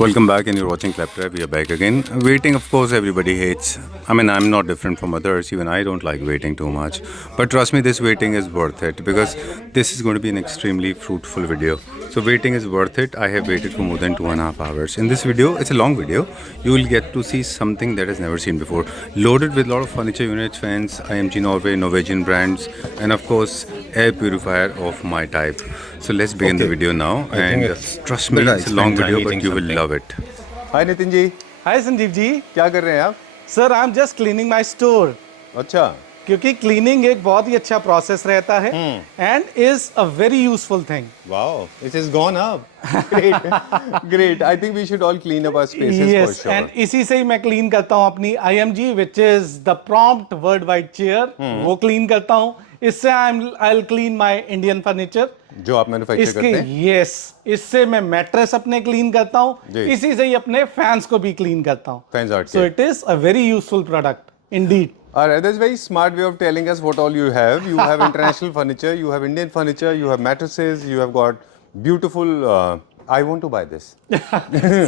Welcome back, and you're watching Claptrap. We are back again. Waiting, of course, everybody hates. I mean, I'm not different from others. Even I don't like waiting too much. But trust me, this waiting is worth it because this is going to be an extremely fruitful video. So waiting is worth it. I have waited for more than 2.5 hours. In this video, it's a long video. You will get to see something that has never seen before. Loaded with a lot of furniture units, fans, IMG Norway, Norwegian brands, and of course, air purifier of my type. So let's begin the video now. And trust me, it's a long video, but you will love it. हाय नितिन जी। हाय संजीव जी। क्या कर रहे हैं आप? Sir I am just cleaning my store. अच्छा, क्योंकि cleaning एक बहुत ही अच्छा प्रोसेस रहता है and is a very useful thing. Wow, it is gone up. Great great. I think we should all clean up our spaces for sure. And इसी से ही मैं क्लीन करता हूँ अपनी IMG which is the prompt world wide chair, वो clean करता हूँ। इससे I will clean my Indian furniture जो आप मैन्युफैक्चर करते हैं। यस, इससे मैं मैट्रेस अपने क्लीन करता हूँ, इसी से ही अपने फैंस को भी क्लीन करता हूँ। Fans art. So it is a very useful product Indeed. Alright, that's a very smart way of telling us what all you have. You have international furniture, you have Indian furniture, you have mattresses, you have got beautiful. I want to buy this.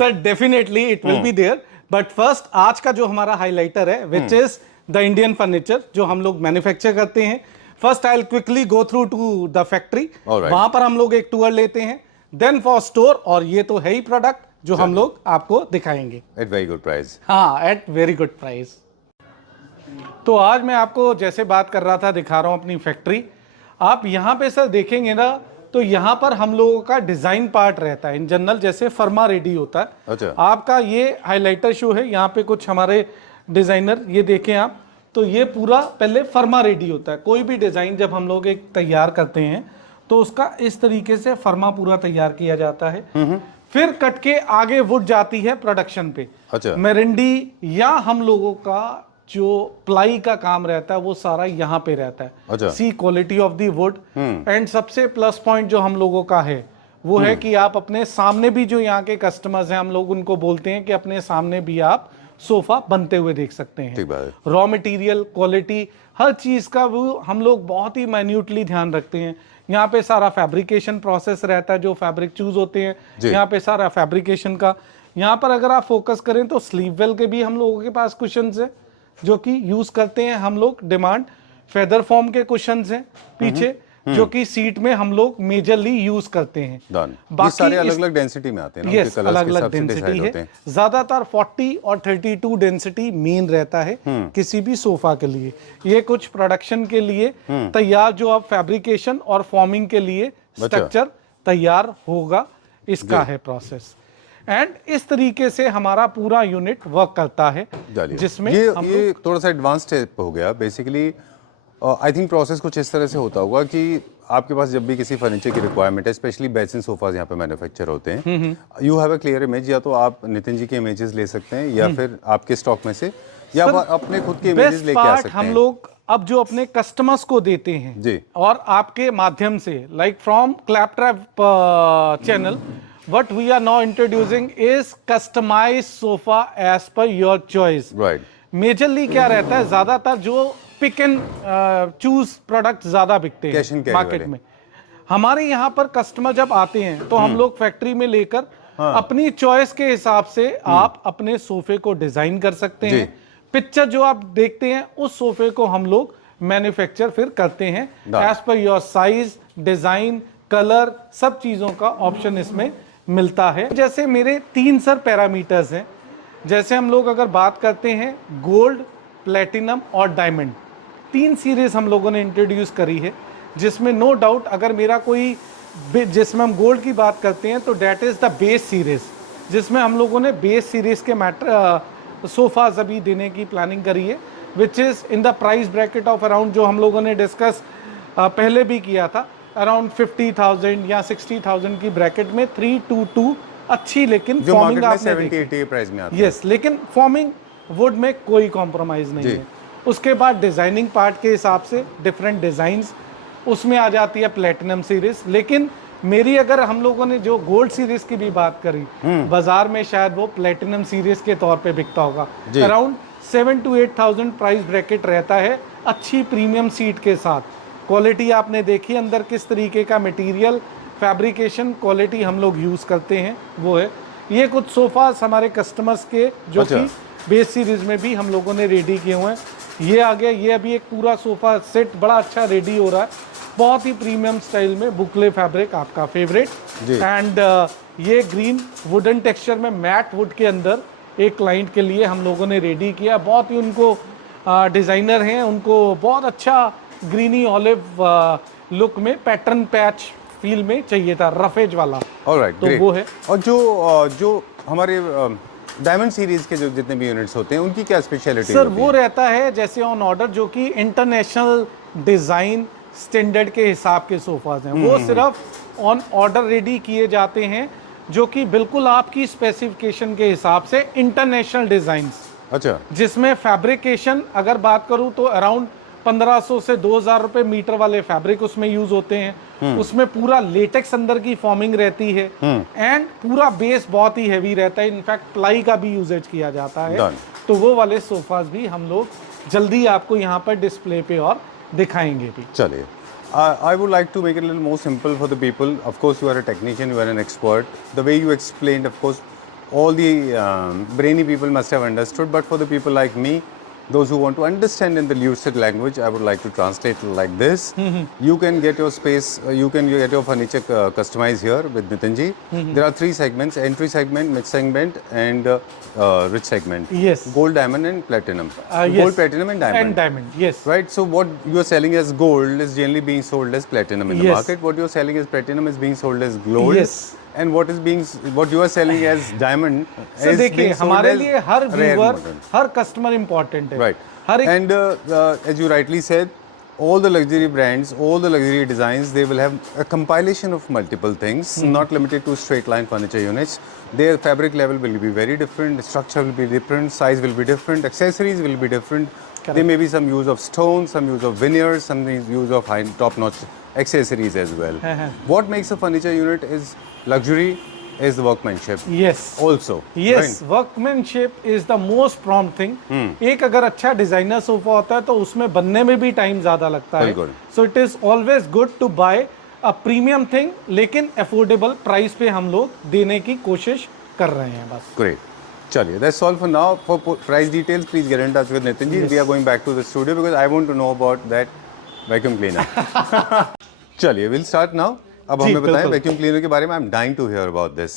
Sir, definitely it will be there. But first, आज का जो हमारा highlighter है, which is the Indian furniture, जो हम लोग manufacture करते हैं। First, I'll quickly go through to the factory. वहां पर हम लोग एक टूर लेते हैं। Then for store, और ये तो है ही प्रोडक्ट जो हम लोग आपको दिखाएंगे। At very good price. हाँ, at very good price. तो आज मैं आपको जैसे बात कर रहा था दिखा रहा हूँ अपनी फैक्ट्री। आप यहाँ पे सर देखेंगे ना, तो यहाँ पर हम लोगों का डिजाइन पार्ट रहता है। इन जनरल जैसे फर्मा रेडी होता है। अच्छा। आपका ये हाइलाइटर शो है, यहाँ पे कुछ हमारे डिजाइनर, ये देखें आप, तो ये पूरा पहले फर्मा रेडी होता है। कोई भी डिजाइन जब हम लोग एक तैयार करते हैं तो उसका इस तरीके से फर्मा पूरा तैयार किया जाता है। फिर कट के आगे वुड जाती है प्रोडक्शन पे। अच्छा। मेरेंडी या हम लोगों का जो प्लाई का काम रहता है वो सारा यहाँ पे रहता है। अच्छा। See quality of the wood. And सबसे प्लस पॉइंट जो हम लोगों का है वो है कि आप अपने सामने भी, जो यहाँ के कस्टमर्स हैं, हम लोग उनको बोलते हैं कि अपने सामने भी आप सोफा बनते हुए देख सकते हैं। रॉ मटेरियल, क्वालिटी, हर चीज का वो हम लोग बहुत ही माइन्यूटली ध्यान रखते हैं। यहाँ पे सारा फैब्रिकेशन प्रोसेस रहता है, जो फैब्रिक चूज होते हैं यहाँ पे सारा फैब्रिकेशन का। यहाँ पर अगर आप फोकस करें तो स्लीव वेल के भी हम लोगों के पास कुशन्स है जो कि यूज करते हैं हम लोग। डिमांड फेदर फॉर्म के कुशन्स हैं पीछे, जो कि सीट में हम लोग मेजरली यूज करते हैं। बाकी सारे अलग अलग डेंसिटी में आते हैं ना। यस, अलग अलग डेंसिटी है। ज्यादातर 40 और 32 डेंसिटी मेन रहता है किसी भी सोफा के लिए। ये कुछ प्रोडक्शन के लिए तैयार, जो अब फैब्रिकेशन और फॉर्मिंग के लिए स्ट्रक्चर तैयार होगा, इसका है प्रोसेस। एंड इस तरीके से हमारा पूरा यूनिट वर्क करता है, जिसमें ये थोड़ा सा एडवांस स्टेप हो गया। बेसिकली आई थिंक प्रोसेस कुछ इस तरह से होता होगा कि आपके पास जब भी किसी फर्नीचर की रिक्वायरमेंट है, स्पेशली बेड्स एंड सोफाज यहाँ पे मैन्युफैक्चर होते हैं, you have a clear image. या तो आप नितिन जी के इमेजेस ले सकते हैं या फिर आपके स्टॉक में से, या अपने खुद के इमेजेस लेके आ सकते हैं। हम लोग अब जो अपने कस्टमर्स को देते हैं जी, और आपके माध्यम से, like from Claptrap channel, what we are now introducing is customized sofa as per your choice. Right. Majorly क्या रहता है, ज्यादातर जो पिक एंड चूज प्रोडक्ट ज्यादा बिकते हैं मार्केट में। हमारे यहाँ पर कस्टमर जब आते हैं तो हम लोग फैक्ट्री में लेकर अपनी चॉइस के हिसाब से आप अपने सोफे को डिजाइन कर सकते हैं। पिक्चर जो आप देखते हैं उस सोफे को हम लोग मैन्युफैक्चर फिर करते हैं as per your size, design, colour, सब चीजों का ऑप्शन इसमें मिलता है। जैसे मेरे 3 सर पैरामीटर्स हैं। जैसे हम लोग अगर बात करते हैं गोल्ड, प्लेटिनम और डायमंड, 3 सीरीज हम लोगों ने इंट्रोड्यूस करी है, जिसमें नो डाउट अगर मेरा कोई, जिसमें हम गोल्ड की बात करते हैं तो that is the base series, जिसमें हम लोगों ने बेस सीरीज के सोफाज अभी देने की प्लानिंग करी है, which is in the price bracket of around, जो हम लोगों ने डिस्कस पहले भी किया था, अराउंड 50,000 या 60,000 की ब्रैकेट में 322 अच्छी, लेकिन फॉर्मिंग आपने 70-80 प्राइस में आती है। यस, लेकिन फॉर्मिंग वुड में कोई कॉम्प्रोमाइज नहीं है। उसके बाद डिजाइनिंग पार्ट के हिसाब से डिफरेंट डिजाइन्स, उसमें आ जाती है प्लेटिनम सीरीज। लेकिन मेरी अगर हम लोगों ने जो गोल्ड सीरीज की भी बात करी, बाजार में शायद वो प्लेटिनम सीरीज के तौर पे बिकता होगा। अराउंड 7,000 to 8,000 प्राइस ब्रैकेट रहता है, अच्छी प्रीमियम सीट के साथ। क्वालिटी आपने देखी अंदर किस तरीके का मटेरियल, फैब्रिकेशन क्वालिटी हम लोग यूज़ करते हैं, वो है। ये कुछ सोफास हमारे कस्टमर्स के जो कि बेस सीरीज में भी हम लोगों ने रेडी किए हुए हैं। ये आ गया, ये अभी एक पूरा सोफा सेट बड़ा अच्छा रेडी हो रहा है, बहुत ही प्रीमियम स्टाइल में, बुकले फैब्रिक आपका फेवरेट। एंड ये ग्रीन वुडन टेक्सचर में मैट वुड के अंदर एक क्लाइंट के लिए हम लोगों ने रेडी किया। बहुत ही उनको डिज़ाइनर हैं, उनको बहुत अच्छा ग्रीनी ऑलिव लुक में पैटर्न पैच फील में चाहिए था, रफेज वाला। ऑलराइट, तो वो है। और जो हमारे डायमंड सीरीज के जो जितने भी यूनिट्स होते हैं उनकी क्या स्पेशलिटी सर? वो रहता है जैसे ऑन ऑर्डर, जो कि इंटरनेशनल डिज़ाइन स्टैंडर्ड के हिसाब के सोफाज हैं, वो सिर्फ ऑन ऑर्डर रेडी किए जाते हैं, जो कि बिल्कुल आपकी स्पेसिफिकेशन के हिसाब से इंटरनेशनल डिज़ाइंस। अच्छा। जिसमें फैब्रिकेशन अगर बात करूं तो अराउंड 1500 से 2000 रुपए मीटर वाले फैब्रिक उसमें यूज होते हैं। उसमें पूरा लेटेक्स अंदर की फॉर्मिंग रहती है एंड पूरा बेस बहुत ही हैवी रहता है। इनफैक्ट प्लाई का भी यूजेज किया जाता है। तो वो वाले सोफाज भी हम लोग जल्दी आपको यहाँ पर डिस्प्ले पे और दिखाएंगे भी। चलिए, I would like to make it a little more simple for the people. Of course, you are a technician, you are an expert. The way you explained, of course, all the brainy people must have understood. But for the people like me, those who want to understand in the lucid language, I would like to translate it like this. You can get your space, you can get your furniture customized here with Nitinji. There are 3 segments: entry segment, mid segment, and rich segment. Yes. Gold, diamond, and platinum. Yes. Gold, platinum, and diamond. And diamond, yes. Right. So what you are selling as gold is generally being sold as platinum in the market. What you are selling as platinum is being sold as gold. Yes. And what you are selling as diamond so is देखिए, being sold हमारे as लिए हर rare viewer, model. हर customer important है। Right. हर एक And as you rightly said, all the luxury brands, all the luxury designs, they will have a compilation of multiple things, not limited to straight line furniture units. Their fabric level will be very different, structure will be different, size will be different, accessories will be different. Correct. There may be some use of stone, some use of veneers, some use of high top-notch accessories as well. What makes a furniture unit is luxury is the workmanship. Yes. Also. Yes, right? workmanship is the most prompt thing. एक अगर अच्छा designer sofa होता है तो उसमें बनने में भी टाइम ज्यादा लगता है। बिल्कुल। So it is always good to buy a premium thing, लेकिन अफोर्डेबल प्राइस पे हम लोग देने की कोशिश कर रहे हैं बस। Great. चलिए, that's all for now. For price details, please get in touch with Nitin ji. We are going back to the studio because I want to know about that vacuum cleaner. चलिए, we'll start now. अब हमें बताएं vacuum cleaner के बारे में। I am dying to hear about this.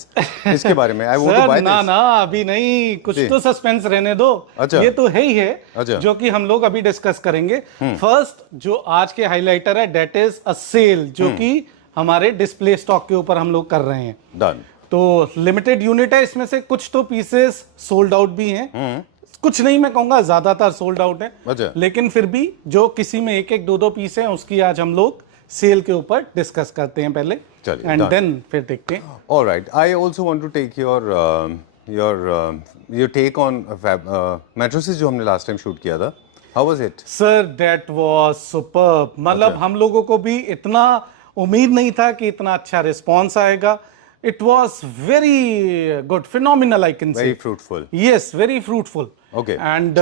इसके बारे में I want to buy this. ना ना, अभी नहीं, कुछ तो सस्पेंस रहने दो। अच्छा। ये तो है ही है। अच्छा। जो कि हम लोग अभी डिस्कस करेंगे। फर्स्ट जो आज के हाइलाइटर है, दैट इज अ सेल, जो कि हमारे डिस्प्ले स्टॉक के ऊपर हम लोग कर रहे हैं। डन। तो लिमिटेड यूनिट है, इसमें से कुछ तो पीसेस सोल्ड आउट भी हैं, कुछ नहीं मैं कहूंगा, ज्यादातर सोल्ड आउट है। अच्छा। लेकिन फिर भी जो किसी में एक एक दो दो पीस है, उसकी आज हम लोग सेल के ऊपर डिस्कस करते हैं पहले, एंड देन फिर देखते हैं। Alright, I also want to take your take on mattresses जो हमने लास्ट टाइम शूट किया था। How was it? Sir that was superb. मतलब हम लोगों को भी इतना उम्मीद नहीं था कि इतना अच्छा रिस्पांस आएगा। It was very good, phenomenal, I can say. Very fruitful. Yes, very fruitful. Okay. And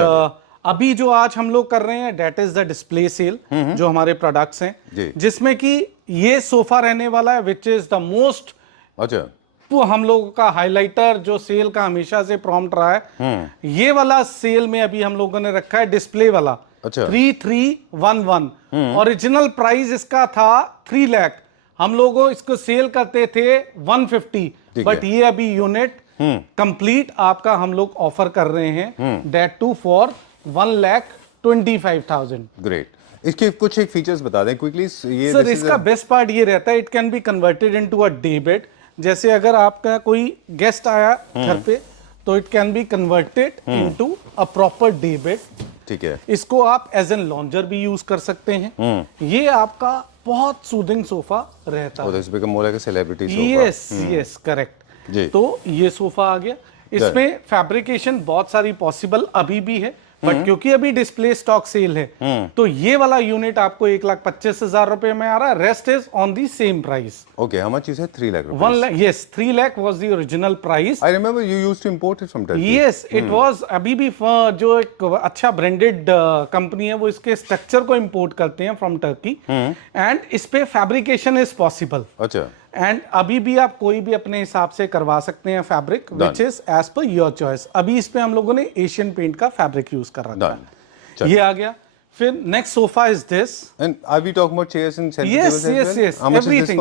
अभी जो आज हम लोग कर रहे हैं, that is the display sale, जो हमारे प्रोडक्ट्स हैं, जिसमें कि ये सोफा रहने वाला है, विच इज द मोस्ट, अच्छा, वो हम लोगों का हाइलाइटर जो सेल का हमेशा से प्रॉम्प्ट रहा है। ये वाला सेल में अभी हम लोगों ने रखा है डिस्प्ले वाला। अच्छा। 3311 ओरिजिनल प्राइस इसका था 3 लाख। हम लोगों इसको सेल करते थे 150, बट ये अभी यूनिट कंप्लीट आपका हम लोग ऑफर कर रहे हैं, दैट टू फॉर 1,25,000। ग्रेट। इसके कुछ एक फीचर्स बता दें क्विकली। ये सर इसका बेस्ट पार्ट ये रहता है, it can be converted into a day bed. जैसे अगर आपका कोई गेस्ट आया घर पे, तो it can be converted into a proper day bed. ठीक है। इसको आप एज एन लॉन्जर भी यूज कर सकते हैं। ये आपका बहुत सूदिंग सोफा रहता है। It's become more like a celebrity sofa. Yes yes, correct जी। तो ये सोफा आ गया। इसमें फैब्रिकेशन बहुत सारी पॉसिबल अभी भी है, बट क्योंकि अभी डिस्प्ले स्टॉक सेल है, तो ये वाला यूनिट आपको 1,25,000 रुपए में आ रहा है। Rest is on the same price. Okay, how much you said? 3 lakh rupees. 1 lakh, yes, 3 lakh was the original price. I remember you used to import it from Turkey. Yes, it was. अभी भी जो एक अच्छा ब्रांडेड कंपनी है, वो इसके structure को import करते हैं फ्रॉम टर्की, एंड इस पे फैब्रिकेशन इज पॉसिबल। अच्छा। एंड अभी भी आप कोई भी अपने हिसाब से करवा सकते हैं fabric which is as per your choice. अभी इस पे हम लोगों ने एशियन पेंट का फैब्रिक यूज कर रखा है। ये आ गया। फिर next sofa is this. And are we talking about chairs and centre Yes, tables? yes, yes. Everything.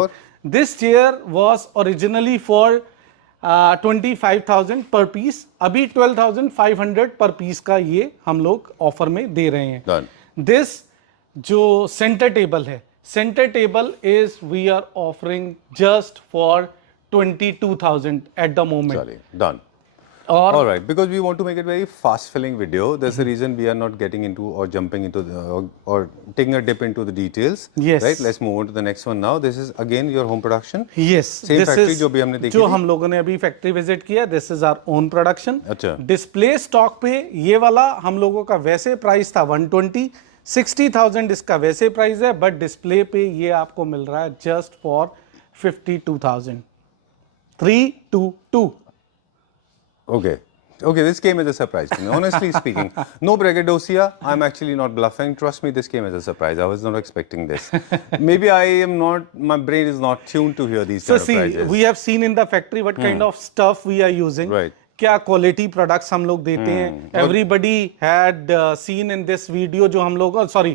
This chair was originally for 25,000 per piece. अभी 12,500 per piece का ये हम लोग ऑफर में दे रहे हैं। Done. This जो सेंटर टेबल है, centre table is we are offering just for 22,000 at the moment. Sorry, done. और All right, because we want to make it very fast-filling video. That's the reason we are not getting into or jumping into the, or taking a dip into the details. Yes. Right. Let's move on to the next one now. This is again your home production. Yes, Same this factory is जो भी हमने देखी जो थी? हम लोगों ने अभी फैक्ट्री विजिट किया। This is our own production. अच्छा। डिस्प्ले स्टॉक पे ये वाला हम लोगों का वैसे प्राइस था 120, 60,000 इसका वैसे प्राइस है, बट डिस्प्ले पे ये आपको मिल रहा है just for 52,000। 322। Okay. Okay, this came as a surprise to me. Honestly speaking, no braggadocio. I'm actually not bluffing. Trust me, this came as a surprise. I was not expecting this. Maybe I am not. My brain is not tuned to hear these So kind of see, prices. we have seen in the factory what kind of stuff we are using. Right. क्या quality products हम लोग देते हैं। Everybody had seen in this video जो हम लोग sorry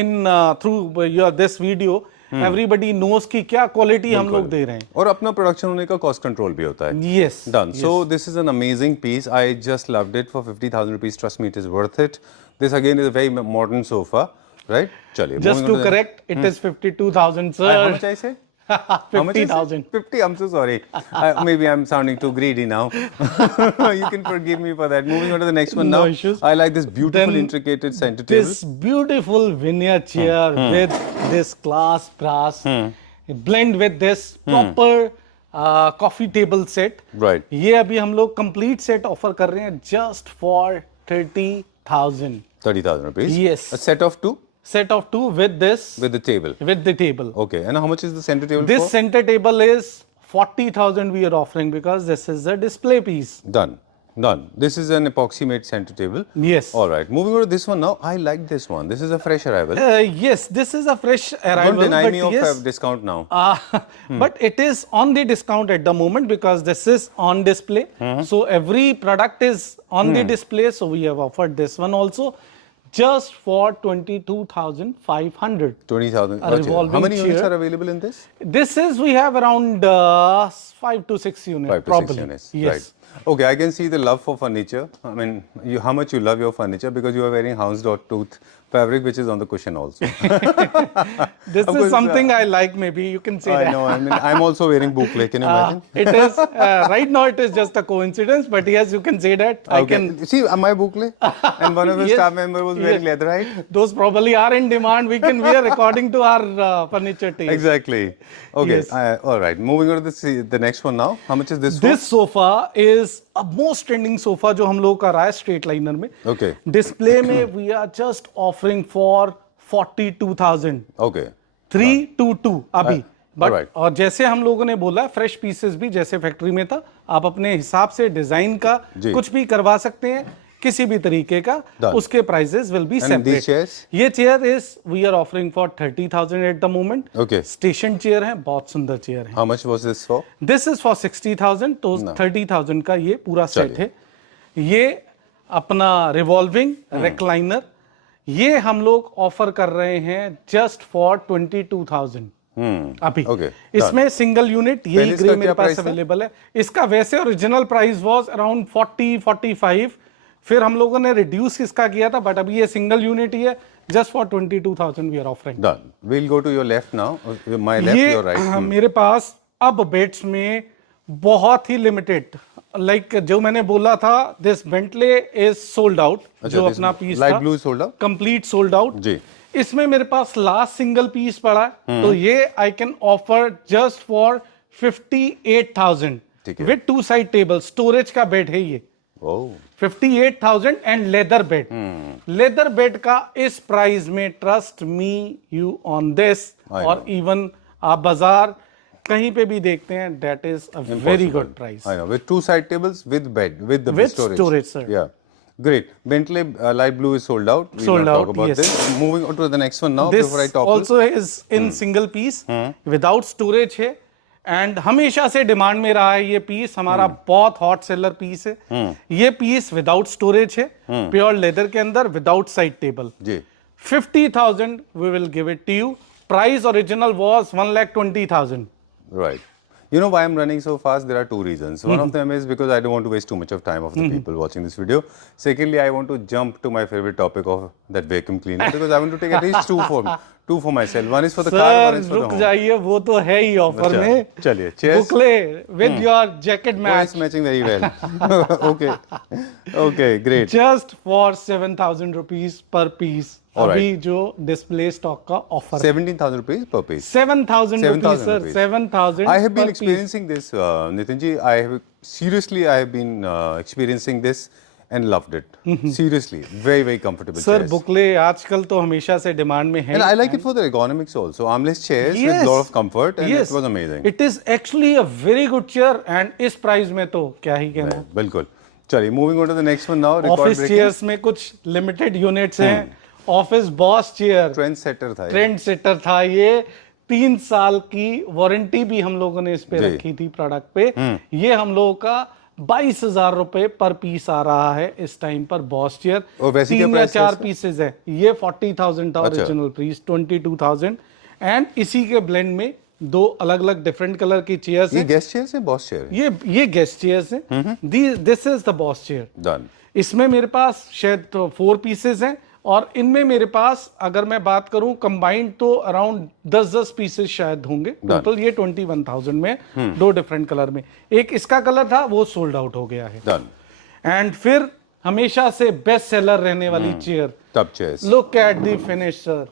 in through your this video everybody knows की क्या क्वालिटी हम लोग दे रहे हैं। और अपना प्रोडक्शन होने का कॉस्ट कंट्रोल भी होता है। Yes. Done. So this is an amazing piece. I just loved it for 50,000 rupees. Trust me, it is worth it. This again is a very modern sofa, right? चलिए. Just moving on to the- correct, it is 52,000, sir. How much I say? How much is it? 50,000. 50. I'm so sorry. Maybe I'm sounding too greedy now. You can forgive me for that. Moving on to the next one No now. issues. I like this beautiful Then intricate center table. This beautiful veneer chair with this glass brass blend with this proper coffee table set. Right. ये अभी हम लोग complete set offer कर रहे हैं just for 30,000. 30,000 rupees. Yes. A set of two Set of two with this with the table. with the table. Okay. And how much is the center table This for? center table is 40,000 we are offering because this is a display piece. Done. Done. This is an epoxy made center table. Yes. All right.Moving on to this one now. I like this one. This is a fresh arrival. Yes, this is a fresh arrival. Don't deny but me of yes, a discount now. But it is on the discount at the moment because this is on display. So every product is on the display. So we have offered this one also just for 22,500. 20,000. A revolving How many units chair. are available in this? This is we have around 5 to 6 units. 5 to probably. 6 units. Yes. Right. Okay, I can see the love for furniture. I mean, how much you love your furniture because you are wearing houndstooth fabric, which is on the cushion also. This Of is course, something I like. Maybe you can say I that. know. I mean, I'm also wearing boucle. Can you imagine? It is right now. It is just a coincidence, but yes, you can say that. I Okay. can. See, my boucle, and one of your Yes. staff member was wearing Yes. leatherite. Those probably are in demand. We can wear according to our furniture taste. Exactly. Okay. Yes. All right. Moving on to the next one now. How much is this for? This sofa is a most trending sofa जो हम लोग का रहा है straight liner में। Okay. Display में we are just offering for 42,000. Okay. 322 अभी। But alright. और जैसे हम लोगों ने बोला फ्रेश पीसेस भी जैसे फैक्ट्री में था, आप अपने हिसाब से डिजाइन का जी। कुछ भी करवा सकते हैं किसी भी तरीके का। Done. उसके prices will be And these chairs? Separate. ये chair is we are offering for 30,000 at the moment. Okay. Station chair है, बहुत सुंदर चेयर है। How much was this for? This is for 60,000, तो 30,000 का ये पूरा सेट है। ये अपना रिवॉल्विंग रेक्लाइनर ये हम लोग ऑफर कर रहे हैं जस्ट फॉर 22,000 अभी। Okay, इसमें सिंगल यूनिट यही पहले ग्रे इसका मेरे क्या पास price था? अवेलेबल है। इसका वैसे ओरिजिनल प्राइस वाज अराउंड 40-45, फिर हम लोगों ने रिड्यूस इसका किया था, बट अभी ये सिंगल यूनिट ही है just for 22,000 we are offering. Done. We'll go to your left now. My left, ये your right. मेरे पास अब बेड्स में बहुत ही लिमिटेड लाइक जो मैंने बोला था this Bentley is sold out. जो this अपना पीस light था blue is sold out? Complete sold out जी। इसमें मेरे पास लास्ट सिंगल पीस पड़ा है, तो ये I can offer just for 58,000 ठीक है। With 2 side table. स्टोरेज का बेड है ये। Oh. 58,000 and leather bed. Leather bed का इस प्राइस में trust me you on this, I और इवन आप बाजार कहीं पे भी देखते हैं that is a very good price. I know. With 2 side tables, with bed, with the With storage. storage, sir. Yeah. Great. Bentley light blue is sold out. We Sold will talk out, about yes. this. Moving on to the next one now This before I topple. also is in single piece without storage है। And हमेशा से demand में रहा है ये piece, हमारा बहुत hot seller piece है। ये पीस विदाउट स्टोरेज है, प्योर लेदर के अंदर, विदाउट साइड टेबल जी। 50,000 we will give it to you. Price original was 1,20,000. Right. You know why I'm running so fast? There are two reasons. One of them is because I don't want to waste too much of time of the people watching this video. Secondly, I want to jump to my favorite topic of that vacuum cleaner because I want to take at least two for myself. One is for the car, one is for the रुक home. जाइए, वो तो है ही offer में। चलिए, cheers. बुकले with your jacket Oh, match it's matching very well. Okay. Okay, great. just for 7,000 rupees per piece. All right. अभी जो display stock का offer 17,000 rupees per piece. 7,000 rupees sir, rupees. 7,000 I have been per piece. experiencing this, Nitin ji. I have been experiencing this and loved it. Seriously, very comfortable sir chairs. बुकले आजकल तो हमेशा से demand में है। And I like it for the ergonomics also. Armless chairs with a lot of comfort, and it was amazing. It is actually a very good chair and इस price में तो क्या ही कहना। बिल्कुल। चलिए, moving on to the next one now. Office chairs में कुछ limited units हैं। Office boss chair trend setter था। ट्रेंड सेटर था ये। 3 साल की वारंटी भी हम लोगों ने इस पे रखी थी प्रोडक्ट पे। ये हम लोगों का 22,000 रुपए पर पीस आ रहा है इस टाइम पर बॉस चेयर। और वैसे क्या 3 या प्राइस 4 पीसेज है। ये 40,000 था ओरिजिनल प्राइस, 22,000। एंड इसी के ब्लेंड में 2 अलग अलग डिफरेंट कलर की चेयर्स ये हैं। गेस्ट चेयर्स है, बॉस चेयर? ये गेस्ट चेयर्स हैं। This is the boss chair. Done. इसमें मेरे पास शायद 4 पीसेस हैं और इनमें मेरे पास अगर मैं बात करूं कंबाइंड तो अराउंड 10 पीसेस शायद होंगे टोटल। ये 21,000 में 2 डिफरेंट कलर में। एक इसका कलर था, वो सोल्ड आउट हो गया है। डन। एंड फिर हमेशा से बेस्ट सेलर रहने वाली chair, top chairs. Look at the finish sir.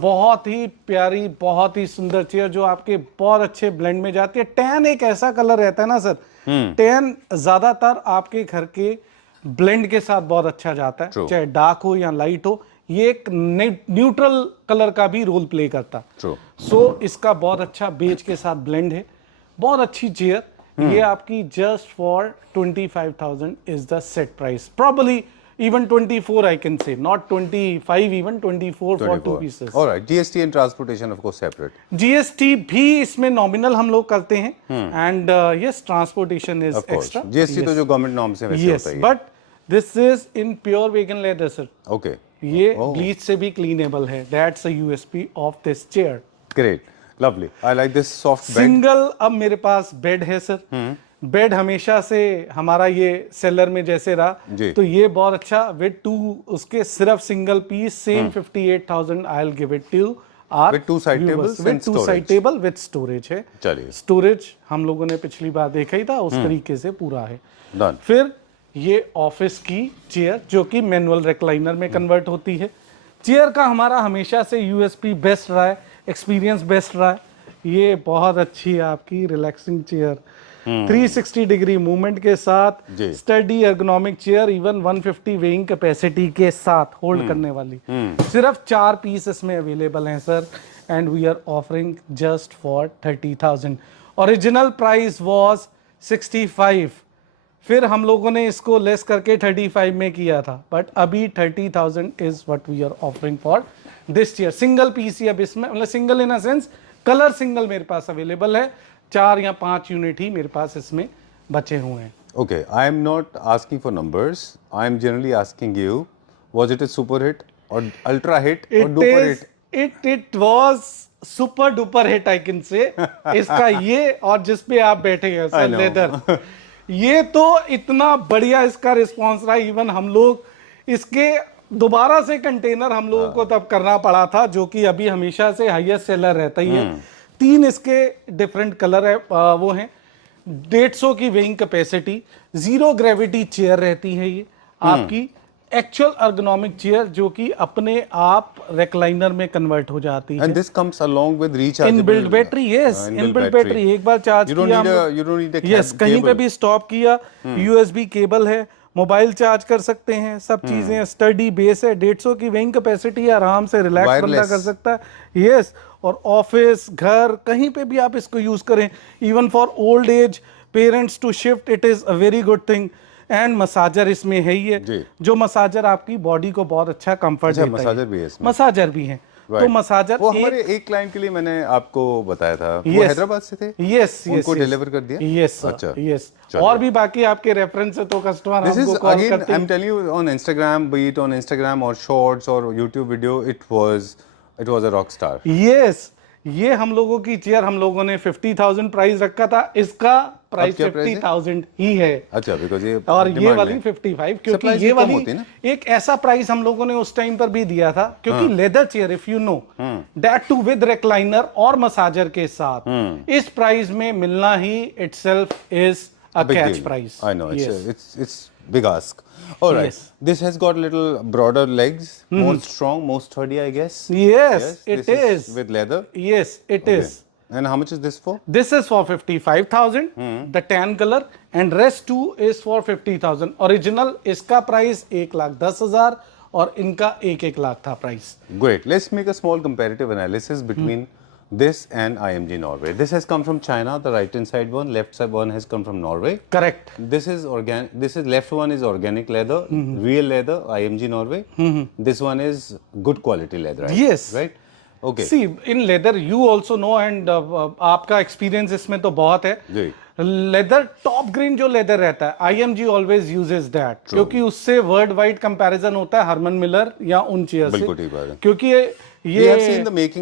बहुत ही प्यारी, बहुत ही सुंदर चेयर जो आपके बहुत अच्छे ब्लेंड में जाती है। टैन एक ऐसा कलर रहता है ना सर, टैन ज्यादातर आपके घर के ब्लेंड के साथ बहुत अच्छा जाता है। चाहे डार्क हो या लाइट हो, ये एक न्यूट्रल कलर का भी रोल प्ले करता है। सो इसका बहुत अच्छा बेज के साथ ब्लेंड है, बहुत अच्छी चेयर। ये आपकी just for 25,000 is the set price. Probably even 24 I can say, not 25, even 24 for 2 pieces. All right, GST and transportation of course separate. GST भी इसमें नॉमिनल हम लोग करते हैं and yes, transportation is extra. GST तो जो government norm से वैसे होता है। Yes, but this is in pure vegan leather sir. Okay. ये bleach से भी cleanable है। That's a USP of this chair. Great, lovely. I like this soft bed. Single अब मेरे पास बेड है सर। बेड हमेशा से हमारा ये सेलर में जैसे रहा, तो ये बहुत अच्छा विद 2 उसके सिर्फ single piece same 58,000 I will give it to you. With 2 side tables with 2 side table with storage है। चलिए, स्टोरेज हम लोगों ने पिछली बार देखा ही था, उस तरीके से पूरा है। Done. फिर ये ऑफिस की चेयर जो कि मैनुअल रिक्लाइनर में कन्वर्ट होती है। चेयर का हमारा हमेशा से यूएसपी बेस्ट रहा है, एक्सपीरियंस बेस्ट रहा है। ये बहुत अच्छी आपकी रिलैक्सिंग चेयर, 360 डिग्री मूवमेंट के साथ, study ergonomic chair, even 150 weighing capacity के साथ होल्ड करने वाली। सिर्फ 4 पीस इसमें अवेलेबल हैं sir and we are offering just for 30,000। Original price was 65, फिर हम लोगों ने इसको लेस करके 35 में किया था, बट अभी 30,000 is what we are offering for this chair. Single piece ही अब इसमें, मतलब single in a sense colour single मेरे पास अवेलेबल है। 4 या 5 यूनिट ही मेरे पास इसमें बचे हुए हैं। Okay, I am not asking for numbers. I am generally asking you, was it a super hit or ultra hit or duper hit? It was super duper hit I can say. इसका ये और जिस पे आप बैठे हैं sir leather, ये तो इतना बढ़िया इसका रिस्पॉन्स रहा। इवन हम लोग इसके दोबारा से कंटेनर हम लोगों को तब करना पड़ा था, जो कि अभी हमेशा से हाईएस्ट सेलर रहता ही है। 3 इसके डिफरेंट कलर है, वो हैं। 150 की वेइंग कैपेसिटी, 0 ग्रेविटी चेयर रहती है ये आपकी। एक्चुअल एर्गोनॉमिक चेयर जो कि अपने आप रेक्लाइनर में कन्वर्ट हो जाती है। And this comes along with rechargeable inbuilt battery, yes inbuilt battery. एक बार चार्ज किया, यस कहीं पे भी स्टॉप किया, यूएसबी केबल है, मोबाइल चार्ज कर सकते हैं, सब चीजें। स्टडी बेस है, 150 की वेइंग कैपेसिटी, आराम से रिलैक्स बंदा कर सकता है। यस, और ऑफिस, घर, कहीं पे भी आप इसको यूज करें, even for old age parents to shift, it is a very good thing. And massager इसमें है ही है, जो मसाजर आपकी बॉडी को बहुत अच्छा कंफर्ट देता है। मसाजर भी है इसमें। मसाजर भी है, तो मसाजर वो हमारे एक क्लाइंट के लिए मैंने आपको बताया था, वो हैदराबाद से थे। यस उनको डिलीवर कर दिया। यस अच्छा, यस। और भी बाकी आपके रेफरेंस है तो कस्टमर हमको कॉल करते हैं। I am telling you on Instagram, B it on Instagram और शॉर्ट्स और YouTube video, it was a rock star. Yes, ये हम लोगों की चेयर हम लोगों ने 50,000 प्राइस रखा था, इसका प्राइस 50,000 ही है। अच्छा, बिकॉज़ ये और ये वाली 55, क्योंकि ये वाली एक ऐसा प्राइस हम लोगों ने उस टाइम पर भी दिया था, क्योंकि leather chair if you know that too with recliner और मसाजर के साथ इस प्राइस में मिलना ही itself is a catch price. I know, it's big ask. All right. Yes. This has got little broader legs, more strong, more sturdy, I guess. Yes, it this is with leather. Yes, it is. And how much is this for? This is for 55,000, the tan color, and rest too is for 50,000. Original इसका price 1,10,000 और इनका 1 लाख था price. Great. Let's make a small comparative analysis between this and IMG Norway. This has come from China, the right hand side one, left side one has come from Norway. Correct. This is organic. This is left one is organic leather, real leather, IMG Norway. This one is good quality leather. Yes. Right. Okay. See, in leather you also know and आपका experience इसमें तो बहुत है। जी। Leather top grain जो leather रहता है, IMG always uses that, क्योंकि उससे वर्ल्ड वाइड कंपैरिजन होता है हरमन मिलर या उन चेयर से, क्योंकि ये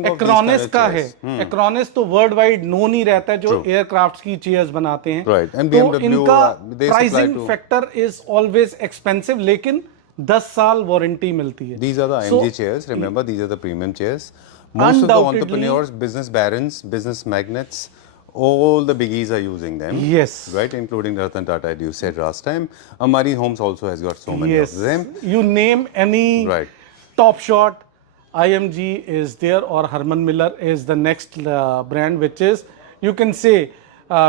एक्रोनिस का है। एक्रोनिस तो वर्ल्ड वाइड नोन ही रहता है जो एयरक्राफ्ट की चेयर्स बनाते हैं। तो इनका pricing factor is always expensive, लेकिन 10 साल वारंटी मिलती है। These are the IMG chairs. Remember, these are the premium chairs. Most of the entrepreneurs, business barons, business magnates, all the biggies are using them. Yes. Right, including Ratan Tata, as you said last time. Amari Homes also has got so many of them. You name any top shot, IMG is there, or Herman Miller is the next brand which is, you can say,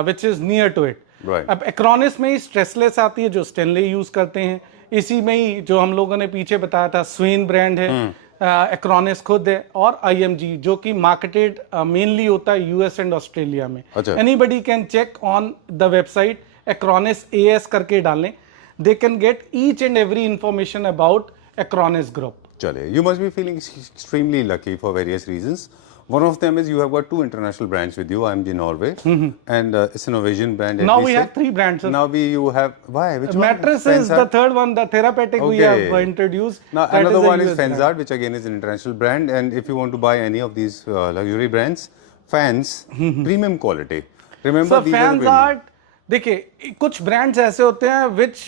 which is near to it. Right. अब Acronis में ही stressless आती है जो Stanley use करते हैं। इसी में ही जो हम लोगों ने पीछे बताया था स्वेन ब्रांड है, एक्रोनिस खुद है, और आईएमजी जो कि मार्केटेड मेनली होता है यूएस एंड ऑस्ट्रेलिया में। Anybody can check on the website Acronis AS करके डालें, they can get each and every information about Acronis group. चलिए, you must be feeling extremely lucky for various reasons. One of them is you have got 2 international brands with you, IMG Norway, and it's an Norwegian brand. Now we have 3 brands. Now you have, why? Which one? Mattress is the third one, the therapeutic we have introduced. Now another one is Fensard, which again is an international brand, and if you want to buy any of these luxury brands, fans, premium quality. Remember, these are Fensard, देखिए कुछ brands ऐसे होते हैं which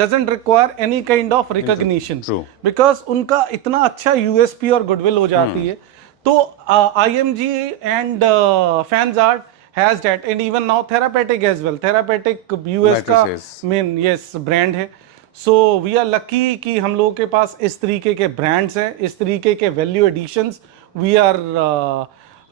doesn't require any kind of recognition, because उनका इतना अच्छा USP और goodwill हो जाती है। तो IMG and Fensard has that, and even now Therapeutic as well. Therapeutic US का मेन ब्रांड है। सो वी आर लकी कि हम लोगों के पास इस तरीके के ब्रांड्स हैं, इस तरीके के value additions we are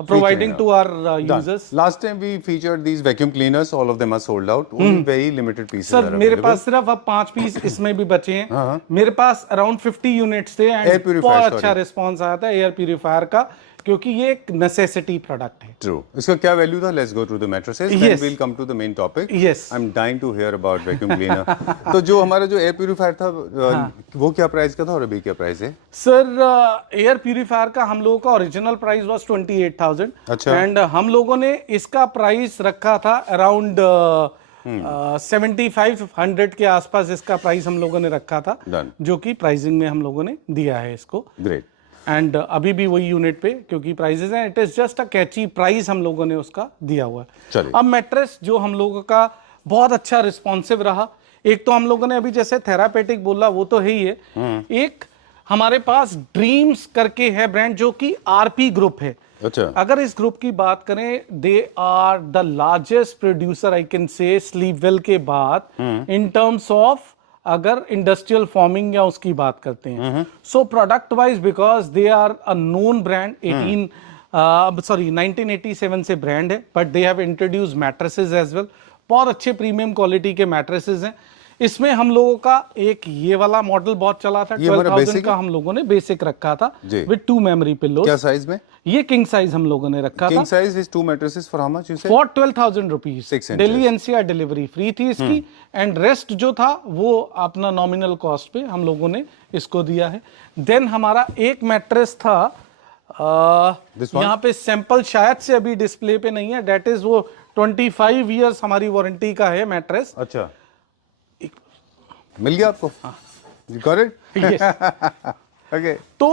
providing to our users. Last time we featured these vacuum cleaners, all of them are sold out. Only very limited pieces are available. मेरे पास सिर्फ अब 5 पीस इसमें भी बचे हैं। मेरे पास अराउंड 50 यूनिट्स थे एंड बहुत अच्छा रिस्पॉन्स आया था एयर प्यूरिफायर का, क्योंकि ये एक नेसेसिटी प्रोडक्ट है। ट्रू। इसका क्या वैल्यू था? Let's go through the mattresses, then we will come to the main topic. Yes, I am dying to hear about vacuum cleaner. तो जो हमारा जो एयर प्यूरिफायर था वो क्या प्राइस का था और अभी क्या प्राइस है? सर एयर प्यूरिफायर का हम लोगों का ओरिजिनल प्राइस वाज 28,000। अच्छा। एंड हम लोगों ने इसका प्राइस रखा था अराउंड 7500 के आसपास इसका प्राइस हम लोगों ने रखा था, जो कि प्राइसिंग में हम लोगों ने दिया है इसको। ग्रेट। एंड अभी भी वही यूनिट पे क्योंकि प्राइसेस हैं, it is just a catchy price हम लोगों ने उसका दिया हुआ है। अब मैट्रेस जो हम लोगों का बहुत अच्छा रिस्पॉन्सिव रहा, एक तो हम लोगों ने अभी जैसे थेरापेटिक बोला वो तो है ही है, एक हमारे पास ड्रीम्स करके है ब्रांड जो कि आरपी ग्रुप है। अच्छा। अगर इस ग्रुप की बात करें, they are the largest producer I can say Sleepwell के बाद इन टर्म्स ऑफ अगर इंडस्ट्रियल फॉर्मिंग या उसकी बात करते हैं। So product wise because they are a known brand, 1987 से ब्रांड है, but they have introduce mattresses as well. बहुत अच्छे प्रीमियम क्वालिटी के मैट्रेसेस हैं। इसमें हम लोगों का एक ये वाला मॉडल बहुत चला था, 12,000 का हम लोगों ने बेसिक रखा था विद 2 मेमोरी पिल्लोज। क्या साइज में? ये किंग साइज हम लोगों ने रखा था। King size is 2 mattresses for how much you said? For 12,000 rupees। Delhi NCR delivery free थी इसकी, एंड रेस्ट जो था वो अपना नॉमिनल कॉस्ट पे हम लोगों ने इसको दिया है। देन हमारा एक मैट्रेस था This one? यहाँ पे सैंपल शायद से अभी डिस्प्ले पे नहीं है, डेट इज वो 25 इयर्स हमारी वारंटी का है मैट्रेस। अच्छा, मिल गया आपको? You got it? Yes. Okay. तो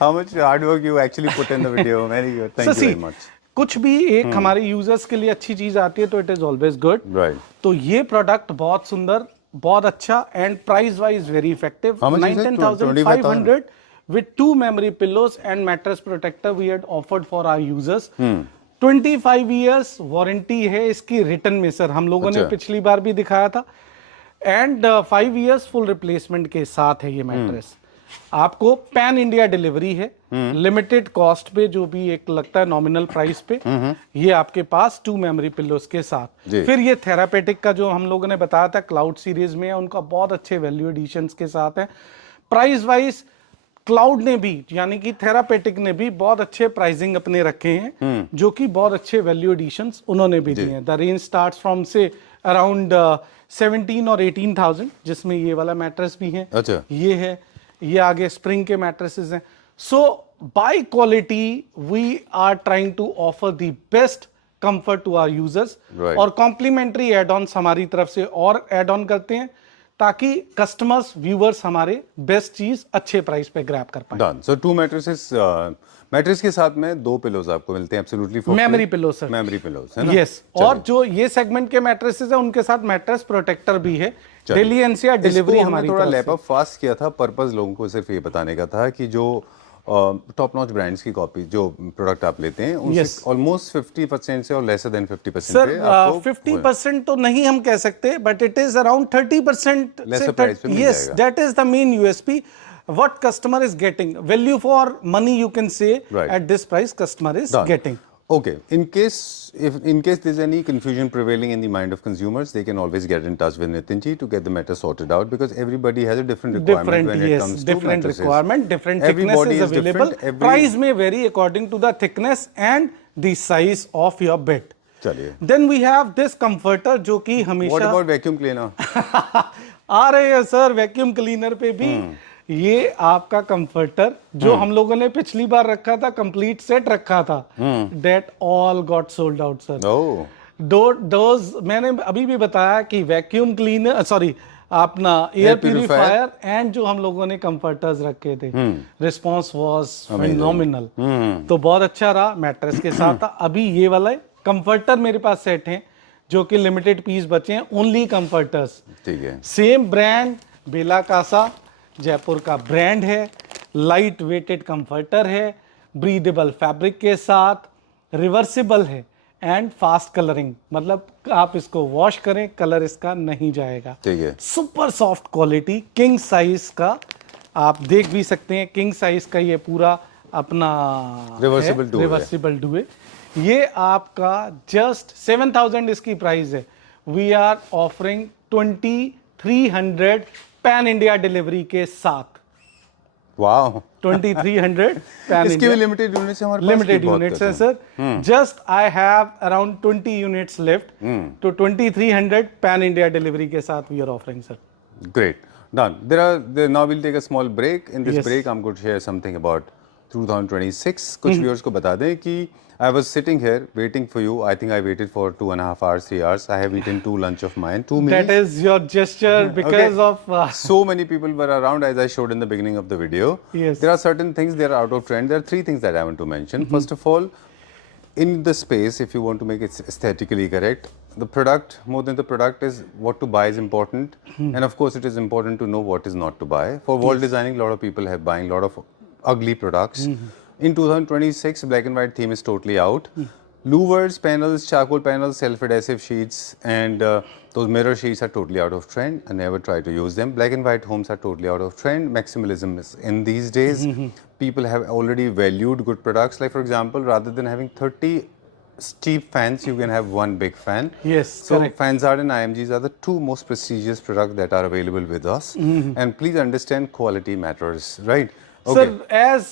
How much hard work you actually put in the video? Very good. Thank you very much. कुछ भी एक हमारे यूजर्स के लिए अच्छी चीज आती है तो it is always good. Right. तो ये प्रोडक्ट बहुत सुंदर, बहुत अच्छा and price wise very effective. How much is it? 19,500 with 2 memory pillows and mattress protector we had offered for our users. 25 years warranty है इसकी रिटर्न में सर, हम लोगों ने अच्छा। पिछली बार भी दिखाया था, एंड 5 years फुल रिप्लेसमेंट के साथ है ये मैट्रेस। आपको पैन इंडिया डिलीवरी है, लिमिटेड कॉस्ट पे, जो भी एक लगता है नॉमिनल प्राइस पे, ये आपके पास 2 मेमोरी पिल्लोस के साथ। जी। फिर ये थेरापेटिक का जो हम लोगों ने बताया था क्लाउड सीरीज में है, उनका बहुत अच्छे वैल्यू एडिशंस के साथ है। प्राइस वाइज क्लाउड ने भी, यानी कि थेरापेटिक ने भी बहुत अच्छे प्राइसिंग अपने रखे हैं, जो कि बहुत अच्छे वैल्यू एडिशंस उन्होंने भी दिए हैं। द रेंज स्टार्ट्स फ्रॉम से अराउंड 17 और 18,000, जिसमें ये वाला मैट्रेस भी है। अच्छा। ये है, ये आगे स्प्रिंग के मैट्रेसेस हैं। So by quality we are trying to offer the best comfort to our users, Right. और कॉम्प्लीमेंट्री एड ऑन हमारी तरफ से और एड ऑन करते हैं, ताकि कस्टमर्स व्यूअर्स हमारे बेस्ट चीज अच्छे प्राइस पे ग्रैब कर पाए। Done. So 2 mattresses. मैट्रेस के साथ में 2 पिलोज आपको मिलते हैं absolutely for memory pillow sir. Memory pillows है ना? यस, और जो ये सेगमेंट के मैट्रेसेस है उनके साथ मैट्रेस प्रोटेक्टर भी है। दिल्ली एनसीआर डिलीवरी हमारी थोड़ा तरफ लैप से। अप फास्ट किया था, पर्पस लोगों को सिर्फ ये बताने का था कि जो टॉप नॉच ब्रांड्स की कॉपी जो प्रोडक्ट आप लेते हैं उनसे Yes. ऑलमोस्ट 50% से और लेसर देन 50% सर पे आपको 50% तो नहीं हम कह सकते, but it is around 30% Lesser price पे मिल यस, जाएगा। That is the main USP. what customer is getting, value for money you can say, Right. at this price customer is Done. getting. Okay. In case there's any confusion prevailing in the mind of consumers, they can always get in touch with Nitin ji to get the matter sorted out, because everybody has a different requirement Different, when it yes, comes to different mattresses. requirement, different thickness Everybody is is available. different. Price may vary according to the thickness and the size of your bed. चलिए. Then we have this comforter जो कि What हमेशा about vacuum cleaner? आ रहे हैं sir vacuum cleaner पे भी। ये आपका कंफर्टर जो हम लोगों ने पिछली बार रखा था, कंप्लीट सेट रखा था, that all got sold out sir. Oh. Those मैंने अभी भी बताया कि वैक्यूम क्लीनर, सॉरी अपना एयर प्यूरिफायर एंड जो हम लोगों ने कंफर्टर्स रखे थे, रिस्पॉन्स वाज फिनोमिनल। तो बहुत अच्छा रहा, मैट्रेस के साथ था। अभी ये वाला कंफर्टर मेरे पास सेट है जो कि लिमिटेड पीस बचे हैं, ओनली कंफर्टर्स। ठीक है। सेम ब्रांड बेला कासा, जयपुर का ब्रांड है, लाइट वेटेड कंफर्टर है, ब्रीदेबल फैब्रिक के साथ, रिवर्सिबल है एंड फास्ट कलरिंग, मतलब आप इसको वॉश करें कलर इसका नहीं जाएगा। ठीक है। Super soft quality, king size का, आप देख भी सकते हैं किंग साइज का ये पूरा अपना रिवर्सिबल डुए। ये आपका जस्ट 7,000 इसकी प्राइस है। We are offering 2,300 pan India delivery के साथ। वाओ। 2,300 पैन इसके इंडिया भी लिमिटेड यूनिट्स हमारे पास। लिमिटेड यूनिट्स है sir. Just I have around 20 units left, तो 2,300 पैन इंडिया डिलीवरी के साथ we are offering sir. Great. Done. Now we'll take a small break. In this Yes. break, I'm going to share something about 2026. कुछ viewers को बता दें कि I was sitting here waiting for you. I think I waited for 2.5 hours, 3 hours. I have eaten 2 lunch of mine, 2 meals. That is your gesture because Okay. of So many people were around, as I showed in the beginning of the video. Yes. There are certain things that are out of trend. There are 3 things that I want to mention. First of all, in the space, if you want to make it aesthetically correct, the product, more than the product, is what to buy is important. And of course, it is important to know what is not to buy. For wall designing, a lot of people have buying a lot of ugly products. In 2026, black and white theme is totally out. Louvers, panels, charcoal panels, self-adhesive sheets, and those mirror sheets are totally out of trend. I never try to use them. Black and white homes are totally out of trend. Maximalism is in these days. People have already valued good products. Like for example, rather than having 30 cheap fans, you can have one big fan. Yes, So correct. Fansart and IMGs are the 2 most prestigious products that are available with us. And please understand, quality matters, right? Sir, as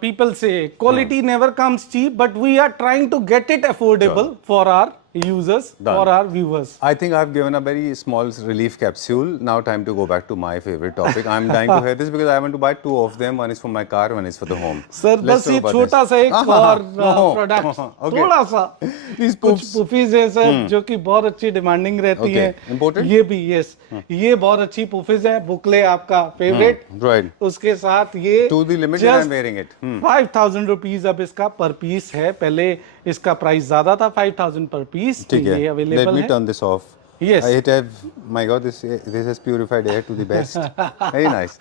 people say, quality never comes cheap, but we are trying to get it affordable for our users Done. for our viewers. I think I've given a very small relief capsule. Now time to go back to my favorite topic. I'm dying to hear this because I want to buy 2 of them. One is for my car, one is for the home. Sir Let's बस talk ये about छोटा this. सा एक और product Okay. थोड़ा सा These कुछ poofs. पुफीज है सर जो कि बहुत अच्छी डिमांडिंग रहती Okay. है। Important? ये भी यस ये बहुत अच्छी पुफीज है। बुकले आपका फेवरेट, Right. उसके साथ ये To the limit that I'm wearing it. 5,000 rupees अब इसका पर पीस है। पहले इसका प्राइस ज्यादा था 5,000 पर पीस। ठीक ये है. Let अवेलेबल me है। turn this off. Yes. It have, my God, this has purified air to the best. Very nice.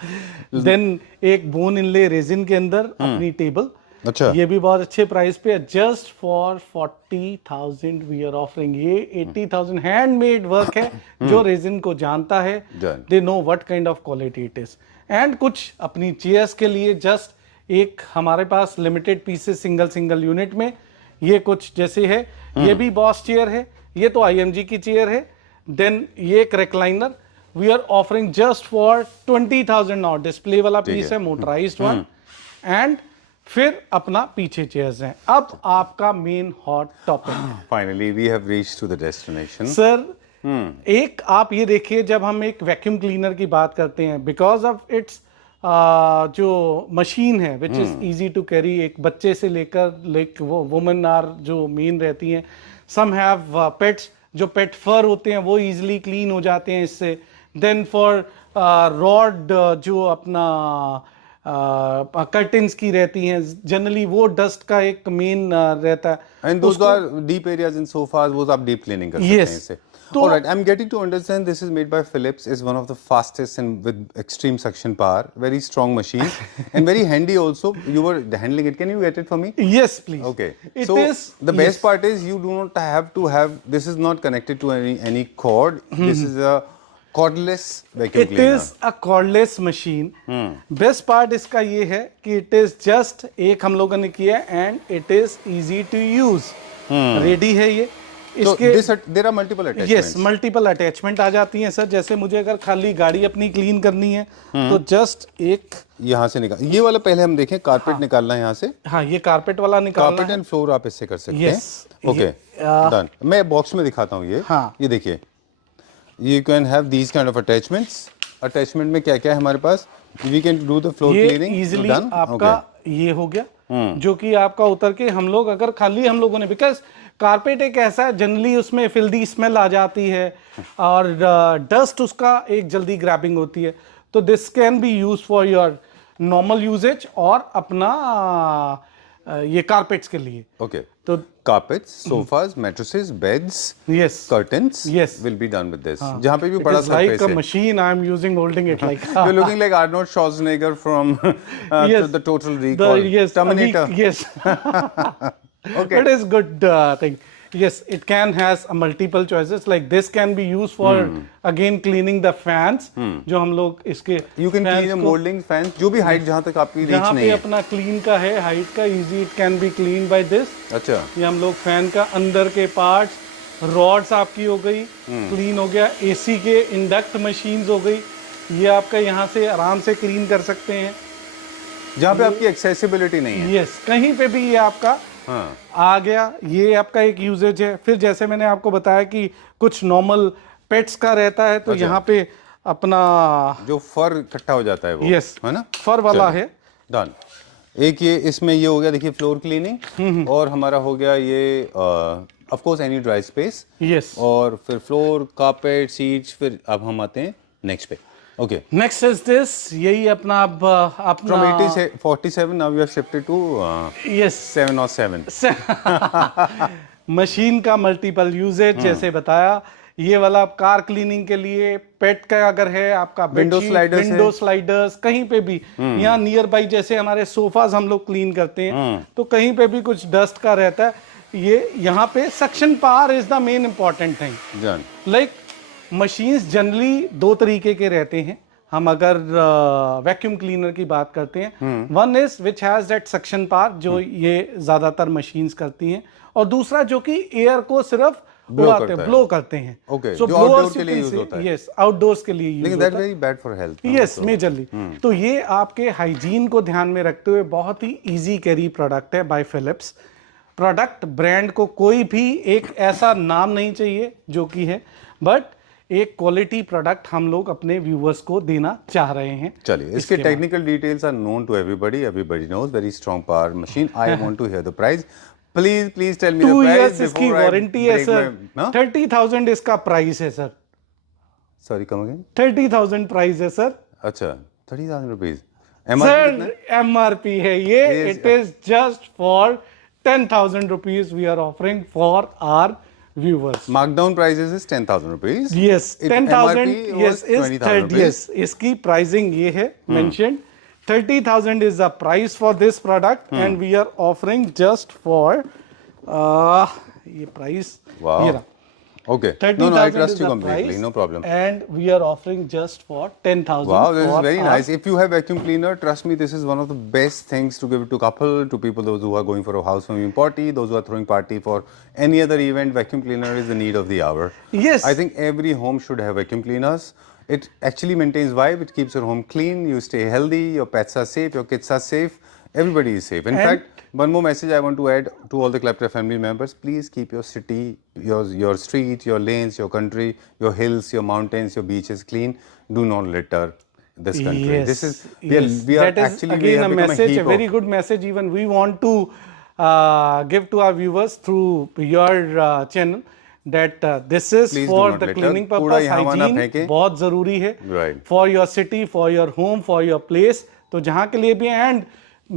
Then एक बोन इनले रेजिन के अंदर अपनी टेबल। अच्छा. ये भी बहुत अच्छे प्राइस पे है। Just for 40,000 we are offering. ये 80,000 हैंडमेड वर्क है। जो रेजिन को जानता है Done. They know what kind of quality it is. And कुछ अपनी चेयर्स के लिए जस्ट एक हमारे पास लिमिटेड पीसेस सिंगल यूनिट में ये कुछ जैसे है। ये भी बॉस चेयर है। ये तो IMG की चेयर है। देन ये एक recliner we are offering just for 20,000 not. Display वाला पीस है, मोटराइज्ड वन। एंड फिर अपना पीछे चेयर्स हैं। अब आपका main hot topic. Finally, we have reached to the destination. Sir एक आप ये देखिए, जब हम एक वैक्यूम क्लीनर की बात करते हैं, बिकॉज ऑफ इट्स जो मशीन है which is easy to carry, एक बच्चे से लेकर लाइक वो वुमेन आर जो मेन रहती हैं, सम हैव पेट्स, जो पेट फर होते हैं वो इजीली क्लीन हो जाते हैं इससे। देन फॉर रॉड जो अपना कर्टन्स की रहती हैं, जनरली वो डस्ट का एक मेन रहता है। And those are deep areas in sofas, वो आप deep cleaning कर सकते Yes. हैं इससे। तो- All right, I'm getting to understand this is made by Philips, is one of the fastest and with extreme suction power, very strong machine and very handy also. You were handling it. Can you get it for me? Yes, please. Okay. It So is the best part is you do not have to have. This is not connected to any cord. This is a cordless vacuum it cleaner. Is a cordless machine. Best part इसका ये है कि it is just एक हम लोगों ने किया and it is easy to use. Ready है ये। So इसके there are multiple attachments. Yes multiple attachment आ जाती हैं सर। जैसे मुझे अगर खाली गाड़ी अपनी क्लीन करनी है तो जस्ट एक यहाँ से निकाल, ये वाला पहले हम देखें, कारपेट निकालना है यहाँ से। हाँ ये कारपेट वाला निकालना कारपेट है। एंड फ्लोर आप इससे कर सकते Yes. हैं। Okay, done. मैं बॉक्स में दिखाता हूँ ये। हाँ। ये देखिए, you can have these kind of attachments. Attachment में क्या क्या है हमारे पास? We can do the floor ये क्लीनिंग। इजीली आपका ये हो गया जो कि आपका उतर के हम लोग अगर खाली हम लोगों ने, बिकॉज कारपेट एक ऐसा है जनरली उसमें फिल्दी स्मेल आ जाती है और डस्ट उसका एक जल्दी ग्रैबिंग होती है। तो this can be use for your normal usages और अपना ये कारपेट्स के लिए। ओके, तो carpets, sofas, mattresses, beds, yes, curtains Yes. will be done with this. जहाँ पे भी it बड़ा is like surface a है। machine I am using, holding it like You're looking like Arnold Schwarzenegger from Yes. the Total Recall. yes, Terminator. yes. Okay. It is good thing. Yes, it can has a multiple choices. Like this can be used for again cleaning the fans. जो हम लोग इसके You can fans clean a को- molding fan, जो भी height जहाँ तक आपकी reach जहाँ नहीं पे है। अपना क्लीन का है हाइट का, easy it can be clean by this. अच्छा, ये हम लोग फैन का अंदर के पार्ट्स, रॉड्स आपकी हो गई, क्लीन हो गया। एसी के इंडक्ट मशीन्स हो गई, ये आपका यहाँ से आराम से क्लीन कर सकते हैं। जहाँ पे आपकी एक्सेसिबिलिटी नहीं है। यस, कहीं पे भी ये आपका हाँ, आ गया। ये आपका एक यूजेज है। फिर जैसे मैंने आपको बताया कि कुछ नॉर्मल पेट्स का रहता है तो यहाँ पे अपना जो फर इकट्ठा हो जाता है वो, यस है ना? फर वाला है। डन। एक ये इसमें ये हो गया, देखिए फ्लोर क्लीनिंग, और हमारा हो गया ये of course any dry space, yes. और फिर फ्लोर, कारपेट, सीट्स। फिर अब हम आते हैं नेक्स्ट पे। ओके, नेक्स्ट इज दिस, यही अपना अब फ्रॉम 80 से 47 now we have shifted to yes 7 और 7। मशीन का मल्टीपल यूजेज जैसे बताया। ये वाला कार क्लीनिंग के लिए, पेट का अगर है आपका Window sliders है। विंडो स्लाइडर्स, कहीं पे भी यहाँ नियर बाई जैसे हमारे सोफाज हम लोग क्लीन करते हैं तो कहीं पे भी कुछ डस्ट का रहता है, ये यहाँ पे suction power is the main important thing. Done. Like machines generally दो तरीके के रहते हैं। हम अगर वैक्यूम क्लीनर की बात करते हैं, one is which has that suction power जो ये ज्यादातर मशीन्स करती हैं, और दूसरा जो कि एयर को सिर्फ ब्लो करते हैं। Okay, So जो outdoor blowers के you लिए can use say, होता है। yes, आउटडोर्स के लिए यूज लेकिन होता दैट है। Very bad for health. Yes, majorly. तो ये आपके हाइजीन को ध्यान में रखते हुए बहुत ही इजी कैरी प्रोडक्ट है बाय फिलिप्स। प्रोडक्ट ब्रांड को कोई भी एक ऐसा नाम नहीं चाहिए जो कि है, बट एक क्वालिटी प्रोडक्ट हम लोग अपने व्यूवर्स को देना चाह रहे हैं। चलिए, इसके technical details are known to everybody, everybody knows, very strong power machine. I want to hear the price, please tell me the 2 price. Years इसकी वारंटी है सर, 30,000 इसका प्राइस है sir. Sorry, come again. 30,000 price है sir. अच्छा, 30,000 rupees sir MRP है ये, it is just for 10,000 rupees we are offering for our viewers. Markdown prices is 10,000 rupees. Yes, 10,000. Yes, is 20,000 rupees. yes. इसकी pricing ये है mentioned. 30,000 is the price for this product, and we are offering just for ये price. Wow. ये रहा. Okay. 30,000 No, I is trust you the completely. price, No problem. And we are offering just for 10,000. Wow, this for is very our- nice. If you have vacuum cleaner, trust me, this is one of the best things to give it to couple, to people those who are going for a housewarming party, those who are throwing party for any other event. Vacuum cleaner is the need of the hour. Yes. I think every home should have vacuum cleaners. It actually maintains vibe. It keeps your home clean. You stay healthy. Your pets are safe. Your kids are safe. Everybody is safe. In And- fact, one more message I want to add to all the Claptrap family members: please keep your city, your street, your lanes, your country, your hills, your mountains, your beaches clean. Do not litter this country. Yes, This is yes. we are That is actually we again have a become message, heap a very of, good message. Even we want to give to our viewers through your channel that this is Please do for not the litter. cleaning कूड़ा purpose. यहाँ वहाँ ना Hygiene फेंके। बहुत जरूरी है Right. for your city, for your home, for your place. तो जहाँ के लिए भी, एंड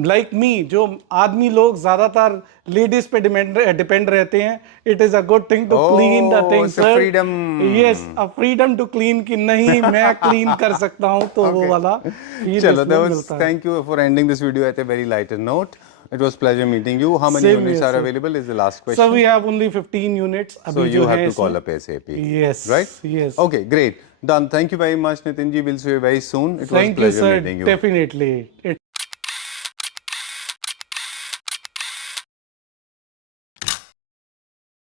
लाइक मी, जो आदमी लोग ज्यादातर लेडीज पे डिपेंड रहते हैं, it is a good thing to clean the thing it's a sir. freedom. Yes, a freedom to clean की नहीं मैं क्लीन कर सकता हूँ, तो वो वाला feel Chalo, इसमें that was, मिलता है। thank you for ending this video at a very lighter note. It was pleasure meeting you. How many Same units here, are sir. available is the last question. So we have only 15 units. So अभी you जो have है to call इसमें। up ASAP. Yes. Right? Yes. Okay, great. Done. Thank you very much, Nitin ji. We'll see you very soon. It was Thank you, pleasure sir. meeting you. Definitely. It's